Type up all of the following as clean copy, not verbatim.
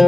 Hey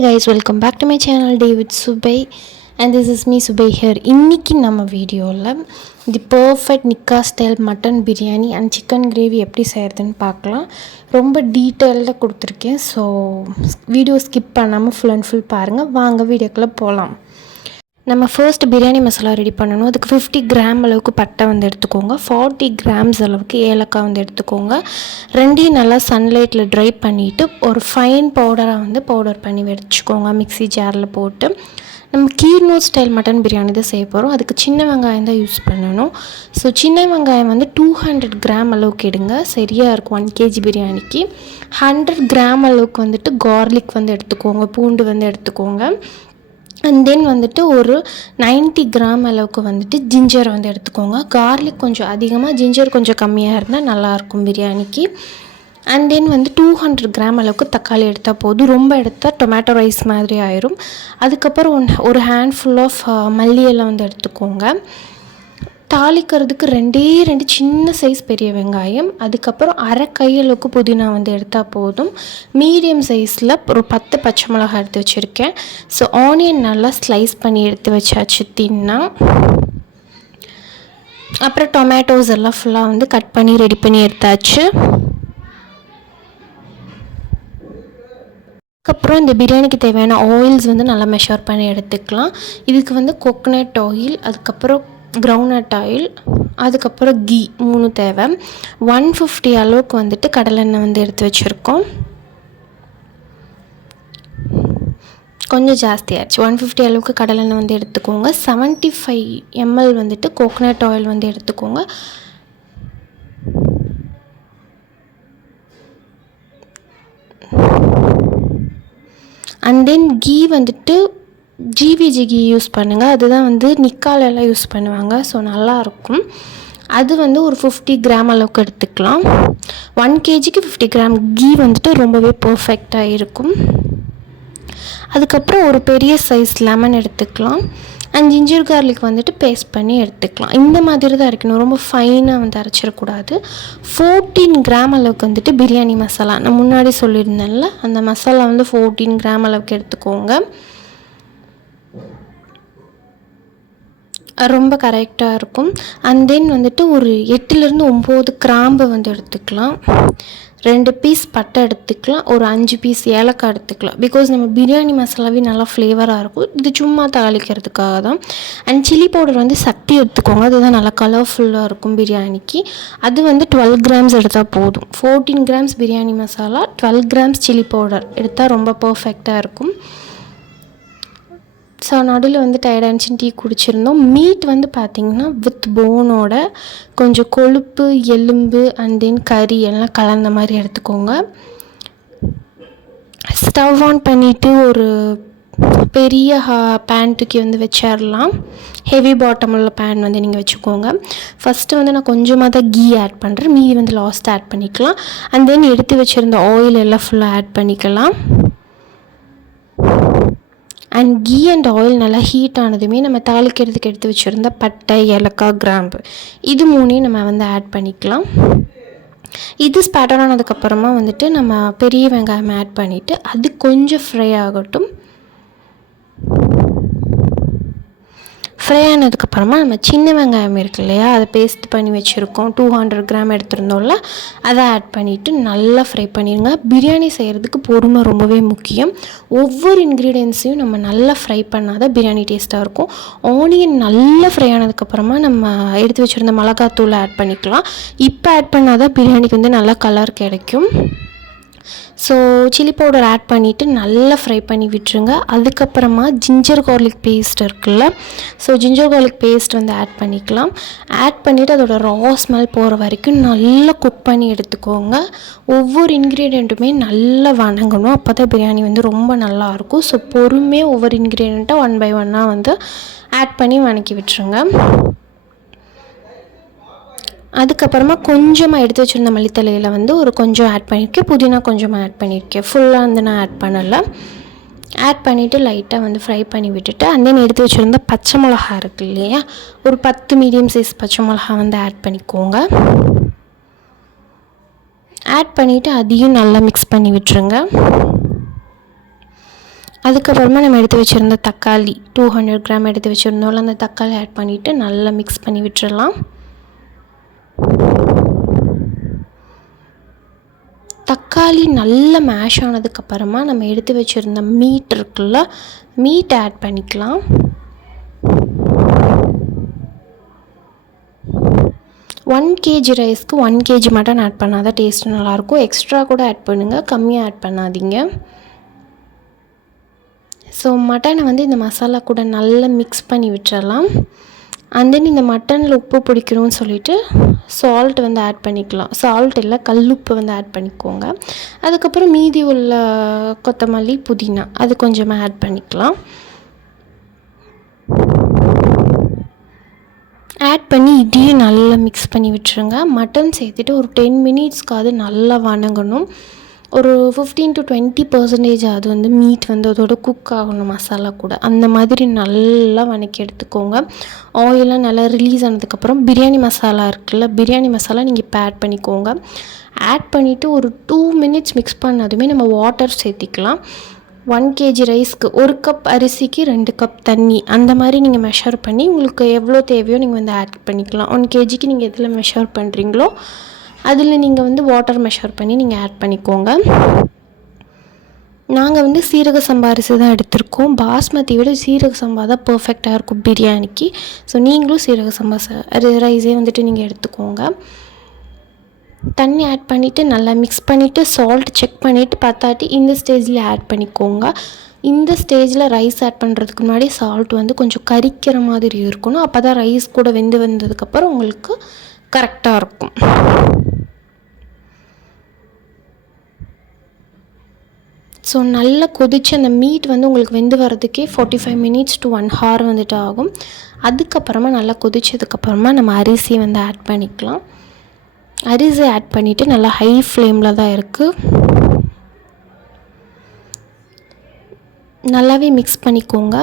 guys, welcome back to my channel Day with Subay and this is me Subay here. இன்னைக்கு நம்ம வீடியோவில் தி perfect நிக்கா style mutton biryani and chicken gravy எப்படி செய்கிறதுன்னு பார்க்கலாம். ரொம்ப டீட்டெயில்டாக கொடுத்துருக்கேன். ஸோ வீடியோ ஸ்கிப் பண்ணாமல் ஃபுல் அண்ட் ஃபுல் பாருங்கள். வாங்க வீடியோக்குள்ளே போகலாம். நம்ம ஃபர்ஸ்ட் பிரியாணி மசாலா ரெடி பண்ணணும். அதுக்கு 50 கிராம் அளவுக்கு பட்டை வந்து எடுத்துக்கோங்க. 40 கிராம்ஸ் அளவுக்கு ஏலக்காய் வந்து எடுத்துக்கோங்க. ரெண்டையும் நல்லா சன்லைட்டில் ட்ரை பண்ணிவிட்டு ஒரு ஃபைன் பவுடராக வந்து பவுடர் பண்ணி வச்சுக்கோங்க. மிக்ஸி ஜாரில் போட்டு நம்ம கீர்னூர் ஸ்டைல் மட்டன் பிரியாணி தான் செய்ய போகிறோம். அதுக்கு சின்ன வெங்காயம் தான் யூஸ் பண்ணணும். ஸோ சின்ன வெங்காயம் வந்து 200 கிராம் அளவுக்கு எடுங்க, சரியாக இருக்கும் 1 kg பிரியாணிக்கு. 100 கிராம் அளவுக்கு வந்துட்டு கார்லிக் வந்து எடுத்துக்கோங்க, பூண்டு வந்து எடுத்துக்கோங்க. அண்ட் தென் வந்துட்டு ஒரு 90 கிராம் அளவுக்கு வந்துட்டு ஜிஞ்சர் வந்து எடுத்துக்கோங்க. கார்லிக் கொஞ்சம் அதிகமாக, ஜிஞ்சர் கொஞ்சம் கம்மியாக இருந்தால் நல்லாயிருக்கும் பிரியாணிக்கு. அண்ட் தென் வந்து 200 கிராம் அளவுக்கு தக்காளி எடுத்தால் போதும். ரொம்ப எடுத்தால் டொமேட்டோ ரைஸ் மாதிரி ஆயிரும். அதுக்கப்புறம் ஒரு ஹேண்ட்ஃபுல் ஆஃப் மல்லி எல்லாம் வந்து எடுத்துக்கோங்க. தாளிக்கிறதுக்கு 2 சின்ன சைஸ் பெரிய வெங்காயம், அதுக்கப்புறம் அரை கையளவுக்கு புதினா வந்து எடுத்தால் போதும். மீடியம் சைஸில் ஒரு 10 பச்சை மிளகாய் எடுத்து வச்சுருக்கேன். ஸோ ஆனியன் நல்லா ஸ்லைஸ் பண்ணி எடுத்து வச்சாச்சு தின்னா. அப்புறம் டொமேட்டோஸ் எல்லாம் ஃபுல்லாக வந்து கட் பண்ணி ரெடி பண்ணி எடுத்தாச்சு. அதுக்கப்புறம் இந்த பிரியாணிக்கு தேவையான ஆயில்ஸ் வந்து நல்லா மெஷர் பண்ணி எடுத்துக்கலாம். இதுக்கு வந்து கோகனட் ஆயில், அதுக்கப்புறம் கிரவுண்ட்நட் ஆயில், அதுக்கப்புறம் கீ 3 தேவை. 150 அளவுக்கு வந்துட்டு கடலெண்ணெய் வந்து எடுத்து வச்சுருக்கோம். கொஞ்சம் ஜாஸ்தியாகிடுச்சு. 150 அளவுக்கு கடலெண்ணெய் வந்து எடுத்துக்கோங்க. 75 ml வந்துட்டு கோகனட் ஆயில் வந்து எடுத்துக்கோங்க. அண்ட் தென் கீ வந்துட்டு ஜிவிஜி கீ யூஸ் பண்ணுங்கள். அதுதான் வந்து நிக்காலெல்லாம் யூஸ் பண்ணுவாங்க. ஸோ நல்லாயிருக்கும். அது வந்து ஒரு 50 கிராம் அளவுக்கு எடுத்துக்கலாம். 1 kgக்கு 50 கிராம் கீ வந்துட்டு ரொம்பவே பர்ஃபெக்டாக இருக்கும். அதுக்கப்புறம் ஒரு பெரிய சைஸ் லெமன் எடுத்துக்கலாம். அண்ட் ஜிஞ்சர் கார்லிக் வந்துட்டு பேஸ்ட் பண்ணி எடுத்துக்கலாம். இந்த மாதிரி தான் அரைக்கணும், ரொம்ப ஃபைனாக வந்து அரைச்சிடக்கூடாது. 14 கிராம் அளவுக்கு வந்துட்டு பிரியாணி மசாலா நான் முன்னாடி சொல்லியிருந்தேன்ல, அந்த மசாலா வந்து 14 கிராம் அளவுக்கு எடுத்துக்கோங்க. ரொம்ப கரெக்டாக இருக்கும். அண்ட் தென் வந்துட்டு ஒரு 8லேருந்து 9 கிராம்பு வந்து எடுத்துக்கலாம். 2 பீஸ் பட்டை எடுத்துக்கலாம். ஒரு 5 பீஸ் ஏலக்காய் எடுத்துக்கலாம். பிகாஸ் நம்ம பிரியாணி மசாலாவே நல்லா ஃப்ளேவராக இருக்கும். இது சும்மா தாளிக்கிறதுக்காக தான். அண்ட் சில்லி பவுடர் வந்து சக்தி எடுத்துக்கோங்க. அதுதான் நல்லா கலர்ஃபுல்லாக இருக்கும் பிரியாணிக்கு. அது வந்து 12 கிராம்ஸ் எடுத்தால் போதும். 14 grams biryani masala, 12 grams chilli powder எடுத்தால் ரொம்ப பர்ஃபெக்டாக இருக்கும். ஸோ நடுவில் வந்து டயர்டாகிடுச்சின்னு டீ குடிச்சிருந்தோம். மீட் வந்து பார்த்திங்கன்னா வித் போனோட கொஞ்சம் கொழுப்பு, எலும்பு அண்ட் தென் கறி எல்லாம் கலந்த மாதிரி எடுத்துக்கோங்க. ஸ்டவ் ஆன் பண்ணிவிட்டு ஒரு பெரிய பேன் தூக்கி வந்து வச்சிடலாம். ஹெவி பாட்டம் உள்ள பேன் வந்து நீங்கள் வச்சுக்கோங்க. ஃபஸ்ட்டு வந்து நான் கொஞ்சமாக தான் கீ ஆட் பண்ணுறேன், மீதி வந்து லாஸ்ட் ஆட் பண்ணிக்கலாம். அண்ட் தென் எடுத்து வச்சுருந்த ஆயில் எல்லாம் ஃபுல்லாக ஆட் பண்ணிக்கலாம். அண்ட் கீ அண்ட் ஆயில் நல்லா ஹீட் ஆனதுமே நம்ம தாளிக்கிறதுக்கு எடுத்து வச்சுருந்த பட்டை, ஏலக்காய், கிராம்பு இது 3ஐயும் நம்ம வந்து ஆட் பண்ணிக்கலாம். இது ஸ்பேட்டர் ஆனதுக்கப்புறமா வந்துட்டு நம்ம பெரிய வெங்காயம் ஆட் பண்ணிவிட்டு அது கொஞ்சம் ஃப்ரை ஆகட்டும். ஃப்ரை ஆனதுக்கப்புறமா நம்ம சின்ன வெங்காயம் இருக்கு இல்லையா, அதை பேஸ்ட் பண்ணி வச்சுருக்கோம். 200 கிராம் எடுத்துருந்தோம்ல, அதை ஆட் பண்ணிவிட்டு நல்லா ஃப்ரை பண்ணிடுங்க. பிரியாணி செய்கிறதுக்கு பொறுமை ரொம்பவே முக்கியம். ஒவ்வொரு இன்க்ரீடியன்ஸையும் நம்ம நல்லா ஃப்ரை பண்ணால் தான் பிரியாணி டேஸ்ட்டாக இருக்கும். ஆனியன் நல்லா ஃப்ரை ஆனதுக்கப்புறமா நம்ம எடுத்து வச்சுருந்த மிளகாத்தூளை ஆட் பண்ணிக்கலாம். இப்போ ஆட் பண்ணால் தான் பிரியாணிக்கு வந்து நல்லா கலர் கிடைக்கும். ஸோ சில்லி பவுடர் ஆட் பண்ணிவிட்டு நல்லா ஃப்ரை பண்ணி விட்டுருங்க. அதுக்கப்புறமா ஜிஞ்சர் கார்லிக் பேஸ்ட் இருக்குல்ல, ஸோ ஜிஞ்சர் கார்லிக் பேஸ்ட் வந்து ஆட் பண்ணிக்கலாம். ஆட் பண்ணிவிட்டு அதோட ரா ஸ்மெல் போகிற வரைக்கும் நல்லா குக் பண்ணி எடுத்துக்கோங்க. ஒவ்வொரு இன்க்ரீடியண்ட்டுமே நல்லா வணங்கணும், அப்போ தான் பிரியாணி வந்து ரொம்ப நல்லாயிருக்கும். ஸோ பொறுமையாக ஒவ்வொரு இன்க்ரீடியண்ட்டாக 1 by 1 வந்து ஆட் பண்ணி வதக்கி விட்டுருங்க. அதுக்கப்புறமா கொஞ்சமாக எடுத்து வச்சுருந்த மல்லித்தலையில் வந்து ஒரு கொஞ்சம் ஆட் பண்ணியிருக்கேன், புதினா கொஞ்சமாக ஆட் பண்ணியிருக்கேன். ஃபுல்லாக வந்து நான் ஆட் பண்ணலை. ஆட் பண்ணிவிட்டு லைட்டாக வந்து ஃப்ரை பண்ணி விட்டுட்டு அண்ட் தென் எடுத்து வச்சுருந்த பச்சை மிளகா இருக்குது இல்லையா, ஒரு 10 மீடியம் சைஸ் பச்சை மிளகா வந்து ஆட் பண்ணிக்கோங்க. ஆட் பண்ணிவிட்டு அதையும் நல்லா மிக்ஸ் பண்ணி விட்டுருங்க. அதுக்கப்புறமா நம்ம எடுத்து வச்சுருந்த தக்காளி 200 கிராம் எடுத்து வச்சுருந்தோம்ல, அந்த தக்காளி ஆட் பண்ணிவிட்டு நல்லா மிக்ஸ் பண்ணி விட்டுறலாம். தக்காளி நல்லா மேஷ் ஆனதுக்கப்புறமா நம்ம எடுத்து வச்சுருந்த மீட் இருக்குல்ல, மீட் ஆட் பண்ணிக்கலாம். ஒன் கேஜி ரைஸ்க்கு 1 கேஜி மட்டன் ஆட் பண்ணால் தான் டேஸ்ட் நல்லாயிருக்கும். எக்ஸ்ட்ரா கூட ஆட் பண்ணுங்கள், கம்மியாக ஆட் பண்ணாதீங்க. ஸோ மட்டனை வந்து இந்த மசாலா கூட நல்லா மிக்ஸ் பண்ணி விட்டுறலாம். அண்ட் தென் இந்த மட்டனில் உப்பு பிடிக்கணும்னு சொல்லிவிட்டு சால்ட் வந்து ஆட் பண்ணிக்கலாம். சால்ட் இல்லை, கல்லுப்பு வந்து ஆட் பண்ணிக்கோங்க. அதுக்கப்புறம் மீதி உள்ள கொத்தமல்லி புதினா அது கொஞ்சமாக ஆட் பண்ணிக்கலாம். ஆட் பண்ணி இதையும் நல்லா மிக்ஸ் பண்ணி விட்டுருங்க. மட்டன் சேர்த்துட்டு ஒரு 10 மினிட்ஸ்க்கு அது நல்லா வணங்கணும். ஒரு 15 to 20% அது வந்து மீட் வந்து அதோட குக் ஆகணும் மசாலா கூட. அந்த மாதிரி நல்லா வதக்கி எடுத்துக்கோங்க. ஆயிலெலாம் நல்லா ரிலீஸ் ஆனதுக்கப்புறம் பிரியாணி மசாலா இருக்குல்ல, பிரியாணி மசாலா நீங்கள் இப்போ ஆட் பண்ணிக்கோங்க. ஆட் பண்ணிவிட்டு ஒரு 2 மினிட்ஸ் மிக்ஸ் பண்ணதுமே நம்ம வாட்டர் சேர்த்திக்கலாம். 1 கேஜி ரைஸ்க்கு 1 கப் அரிசிக்கு 2 கப் தண்ணி, அந்த மாதிரி நீங்கள் மெஷர் பண்ணி உங்களுக்கு எவ்வளோ தேவையோ நீங்கள் வந்து ஆட் பண்ணிக்கலாம். 1 கேஜிக்கு நீங்கள் எதில் மெஷர் பண்ணுறீங்களோ அதில் நீங்கள் வந்து வாட்டர் மெஷர் பண்ணி நீங்கள் ஆட் பண்ணிக்கோங்க. நாங்கள் வந்து சீரக சம்பா அரிசி தான் எடுத்திருக்கோம். பாஸ்மதி விட சீரக சம்பா தான் பர்ஃபெக்டாக இருக்கும் பிரியாணிக்கு. ஸோ நீங்களும் சீரக சம்பா ரைஸே வந்துட்டு நீங்கள் எடுத்துக்கோங்க. தண்ணி ஆட் பண்ணிவிட்டு நல்லா மிக்ஸ் பண்ணிவிட்டு சால்ட் செக் பண்ணிவிட்டு பார்த்தாட்டி இந்த ஸ்டேஜில் ஆட் பண்ணிக்கோங்க. இந்த ஸ்டேஜில் ரைஸ் ஆட் பண்ணுறதுக்கு முன்னாடி சால்ட் வந்து கொஞ்சம் கரிக்கிற மாதிரி இருக்கணும். அப்போ தான் ரைஸ் கூட வெந்து வந்ததுக்கப்புறம் உங்களுக்கு கரெக்டாக இருக்கும். ஸோ நல்லா கொதித்து அந்த மீட் வந்து உங்களுக்கு வெந்து வரதுக்கே 45 மினிட்ஸ் to 1 hour வந்துட்டு ஆகும். அதுக்கப்புறமா நல்லா கொதிச்சதுக்கப்புறமா நம்ம அரிசி வந்து ஆட் பண்ணிக்கலாம். அரிசி ஆட் பண்ணிவிட்டு நல்லா ஹை ஃப்ளேமில் தான் இருக்குது, நல்லாவே மிக்ஸ் பண்ணிக்கோங்க.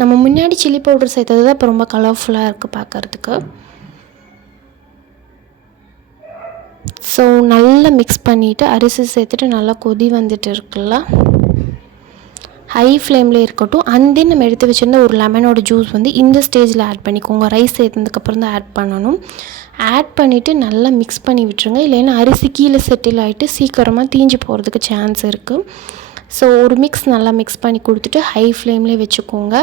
நம்ம முன்னாடி சில்லி பவுடர் சேர்த்தது தான் இப்போ ரொம்ப கலர்ஃபுல்லாக இருக்குது பார்க்குறதுக்கு. ஸோ நல்லா மிக்ஸ் பண்ணிவிட்டு அரிசி சேர்த்துட்டு நல்லா கொதி வந்துட்டு இருக்குல்ல, ஹை ஃப்ளேமில் இருக்கட்டும். அண்ட் தென் நம்ம எடுத்து வச்சுருந்த ஒரு லெமனோட ஜூஸ் வந்து இந்த ஸ்டேஜில் ஆட் பண்ணிக்கோங்க. ரைஸ் சேர்த்ததுக்கப்புறம் தான் ஆட் பண்ணணும். ஆட் பண்ணிவிட்டு நல்லா மிக்ஸ் பண்ணி விட்டுருங்க. இல்லைன்னா அரிசி கீழே செட்டில் ஆகிட்டு சீக்கிரமாக தீஞ்சு போகிறதுக்கு சான்ஸ் இருக்குது. ஸோ ஒரு மிக்ஸ் நல்லா மிக்ஸ் பண்ணி கொடுத்துட்டு ஹை ஃப்ளேம்லேயே வச்சுக்கோங்க.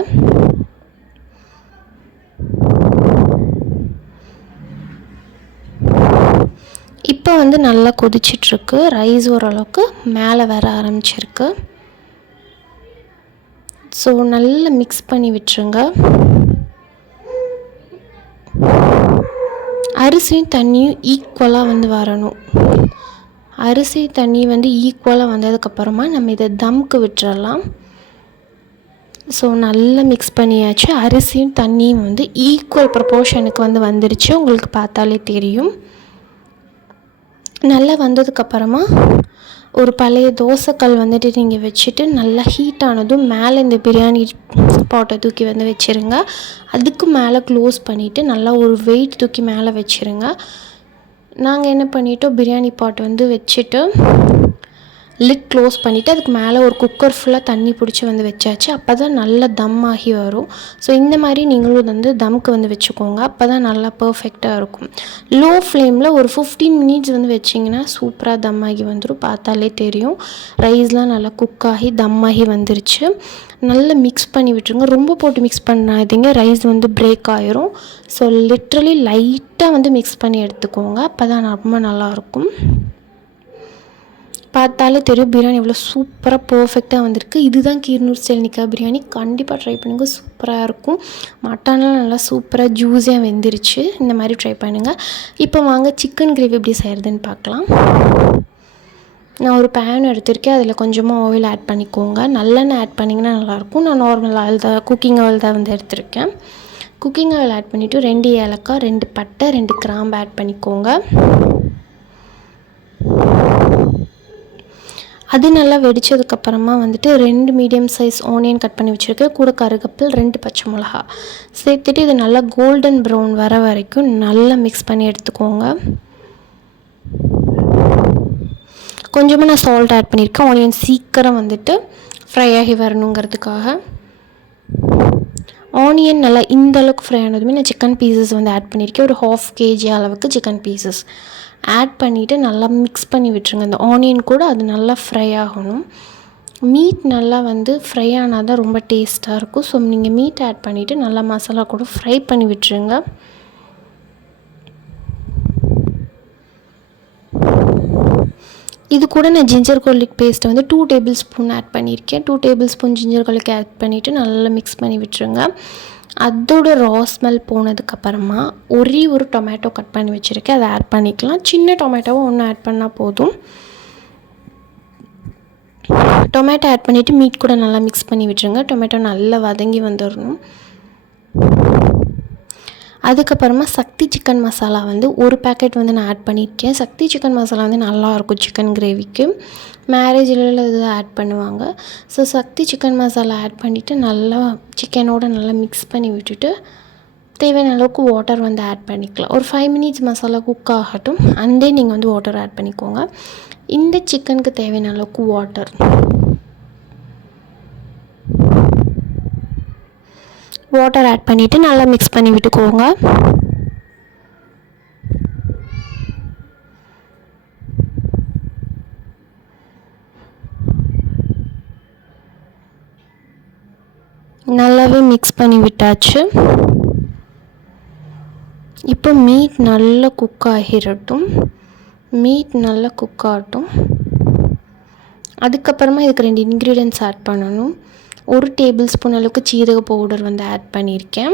இப்போ வந்து நல்லா கொதிச்சிட்ருக்கு. ரைஸ் ஓரளவுக்கு மேலே வர ஆரம்பிச்சிருக்கு. ஸோ நல்லா மிக்ஸ் பண்ணி விட்டுருங்க. அரிசியும் தண்ணியும் ஈக்குவலாக வந்து வரணும். அரிசி தண்ணி வந்து ஈக்குவலாக வந்ததுக்கப்புறமா நம்ம இதை தம்க்கு விட்டுறலாம். ஸோ நல்லா மிக்ஸ் பண்ணியாச்சு. அரிசியும் தண்ணியும் வந்து ஈக்குவல் ப்ரப்போர்ஷனுக்கு வந்து வந்துருச்சு, உங்களுக்கு பார்த்தாலே தெரியும். நல்லா வந்ததுக்கப்புறமா ஒரு பழைய தோசைக்கல் வந்துட்டு நீங்கள் வச்சுட்டு நல்லா ஹீட் ஆனதும் மேலே இந்த பிரியாணி பாட்டை தூக்கி வந்து வச்சுருங்க. அதுக்கு மேலே க்ளோஸ் பண்ணிவிட்டு நல்லா ஒரு வெயிட் தூக்கி மேலே வச்சுருங்க. நாங்கள் என்ன பண்ணிட்டோம், பிரியாணி பாட் வந்து வச்சுட்டு லிட் க்ளோஸ் பண்ணிவிட்டு அதுக்கு மேலே ஒரு குக்கர் ஃபுல்லாக தண்ணி பிடிச்சி வந்து வச்சாச்சு. அப்போ தான் நல்லா தம் ஆகி வரும். ஸோ இந்த மாதிரி நீங்களும் வந்து தம்க்கு வந்து வச்சுக்கோங்க. அப்போ தான் நல்லா பர்ஃபெக்டாக இருக்கும். லோ ஃப்ளேமில் ஒரு 15 மினிட்ஸ் வந்து வச்சிங்கன்னா சூப்பராக தம் ஆகி வந்துடும். பார்த்தாலே தெரியும் ரைஸ்லாம் நல்லா குக் ஆகி தம் ஆகி வந்துருச்சு. நல்லா மிக்ஸ் பண்ணி விட்டுருங்க. ரொம்ப போட்டு மிக்ஸ் பண்ணாதீங்க, ரைஸ் வந்து பிரேக் ஆயிரும். ஸோ லிட்ரலி லைட்டாக வந்து மிக்ஸ் பண்ணி எடுத்துக்கோங்க. அப்போ தான் ரொம்ப நல்லாயிருக்கும். பார்த்தாலே தெரியும் பிரியாணி எவ்வளோ சூப்பராக பர்ஃபெக்டாக வந்திருக்கு. இதுதான் கீரனூர் ஸ்டைல் நிக்கா பிரியாணி. கண்டிப்பாக ட்ரை பண்ணுங்கள், சூப்பராக இருக்கும். மட்டன்லாம் நல்லா சூப்பராக ஜூஸியாக வெந்துருச்சு. இந்த மாதிரி ட்ரை பண்ணுங்கள். இப்போ வாங்க சிக்கன் கிரேவி எப்படி செய்கிறதுன்னு பார்க்கலாம். நான் ஒரு பேன் எடுத்திருக்கேன், அதில் கொஞ்சமாக ஆயில் ஆட் பண்ணிக்கோங்க. நல்லெண்ணெய் ஆட் பண்ணிங்கன்னா நல்லாயிருக்கும். நான் நார்மல் ஆயில் தான், குக்கிங் ஆயில் தான் வந்து எடுத்திருக்கேன். குக்கிங் ஆயில் ஆட் பண்ணிவிட்டு 2 ஏலக்காய், 2 பட்டை, 2 கிராம்பு ஆட் பண்ணிக்கோங்க. அது நல்லா வெடித்ததுக்கப்புறமா வந்துட்டு 2 மீடியம் சைஸ் ஆனியன் கட் பண்ணி வச்சுருக்கேன். கூட கருவேப்பிலை, 2 பச்சை மிளகா சேர்த்துட்டு இது நல்லா கோல்டன் ப்ரௌன் வர வரைக்கும் நல்லா மிக்ஸ் பண்ணி எடுத்துக்கோங்க. கொஞ்சமாக நான் சால்ட் ஆட் பண்ணியிருக்கேன், ஆனியன் சீக்கிரம் வந்துட்டு ஃப்ரை ஆகி வரணுங்கிறதுக்காக. ஆனியன் நல்லா இந்த அளவுக்கு ஃப்ரை ஆனதுமே நான் சிக்கன் பீசஸ் வந்து ஆட் பண்ணியிருக்கேன். ஒரு 1/2 kg அளவுக்கு சிக்கன் பீசஸ் ஆட் பண்ணிவிட்டு நல்லா மிக்ஸ் பண்ணி விட்டுருங்க. அந்த ஆனியன் கூட அது நல்லா ஃப்ரை ஆகணும். மீட் நல்லா வந்து ஃப்ரை ஆனால் தான் ரொம்ப டேஸ்ட்டாக இருக்கும். ஸோ நீங்கள் மீட் ஆட் பண்ணிவிட்டு நல்லா மசாலா கூட ஃப்ரை பண்ணி விட்டுருங்க. இது கூட நான் ஜிஞ்சர் கார்லிக் பேஸ்ட்டை வந்து 2 டேபிள் ஸ்பூன் ஆட் பண்ணியிருக்கேன். 2 tablespoon ginger garlic add பண்ணிவிட்டு நல்லா மிக்ஸ் பண்ணி விட்டுருங்க. அதோட ரா ஸ்மெல் போனதுக்கப்புறமா ஒரே ஒரு டொமேட்டோ கட் பண்ணி வச்சுருக்கேன், அதை ஆட் பண்ணிக்கலாம். சின்ன டொமேட்டோவை ஒன்று ஆட் பண்ணால் போதும். டொமேட்டோ ஆட் பண்ணிவிட்டு மீட் கூட நல்லா மிக்ஸ் பண்ணி விட்டுருங்க. டொமேட்டோ நல்லா வதங்கி வந்துடணும். அதுக்கப்புறமா சக்தி சிக்கன் மசாலா வந்து ஒரு பேக்கெட் வந்து நான் ஆட் பண்ணியிருக்கேன். சக்தி சிக்கன் மசாலா வந்து நல்லாயிருக்கும் சிக்கன் கிரேவிக்கு. மேரேஜில் இது ஆட் பண்ணுவாங்க. ஸோ சக்தி சிக்கன் மசாலா ஆட் பண்ணிவிட்டு நல்லா சிக்கனோடு நல்லா மிக்ஸ் பண்ணி விட்டுட்டு தேவையான அளவுக்கு வாட்டர் வந்து ஆட் பண்ணிக்கலாம். ஒரு 5 மினிட்ஸ் மசாலா குக் ஆகட்டும். அண்டே நீங்கள் வந்து வாட்டர் ஆட் பண்ணிக்கோங்க. இந்த சிக்கனுக்கு தேவையான அளவுக்கு வாட்டர் ஆட் பண்ணிவிட்டு நல்லா மிக்ஸ் பண்ணி விட்டுக்கோங்க. நல்லாவே மிக்ஸ் பண்ணி விட்டாச்சு. இப்போ மீட் நல்லா குக் ஆகிடட்டும். மீட் நல்லா குக் ஆகட்டும். அதுக்கப்புறமா இதுக்கு 2 இன்க்ரீடியன்ட்ஸ் ஆட் பண்ணணும். 1 டேபிள் ஸ்பூன் அளவுக்கு சீரக பவுடர் வந்து ஆட் பண்ணியிருக்கேன்.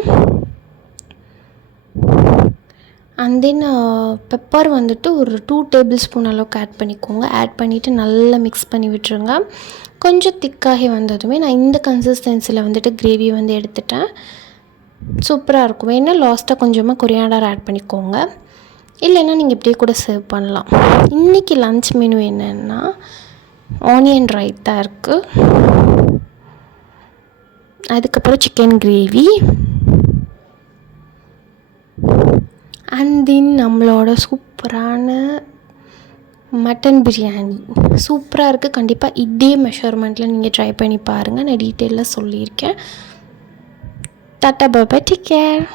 அண்ட் தென் பெப்பர் வந்துட்டு ஒரு 2 டேபிள் ஸ்பூன் அளவுக்கு ஆட் பண்ணிக்கோங்க. ஆட் பண்ணிவிட்டு நல்லா மிக்ஸ் பண்ணி விட்டுருங்க. கொஞ்சம் திக்காகி வந்ததுமே நான் இந்த கன்சிஸ்டன்சியில் வந்துட்டு கிரேவி வந்து எடுத்துட்டேன். சூப்பராக இருக்கும். வேணா லாஸ்ட்டாக கொஞ்சமாக கொரியாண்டர் ஆட் பண்ணிக்கோங்க. இல்லைன்னா நீங்கள் இப்படியே கூட சர்வ் பண்ணலாம். இன்றைக்கி லன்ச் மெனு என்னென்னா ஆனியன் ரைத்தா இருக்குது. அதுக்கப்புறம் சிக்கன் கிரேவி அண்ட் தென் நம்மளோட சூப்பரான மட்டன் பிரியாணி சூப்பராக இருக்குது. கண்டிப்பாக இதே மெஷர்மெண்ட்டில் நீங்கள் ட்ரை பண்ணி பாருங்கள். நான் டீட்டெயிலாக சொல்லியிருக்கேன். டாட்டா பாய், டேக் கேர்.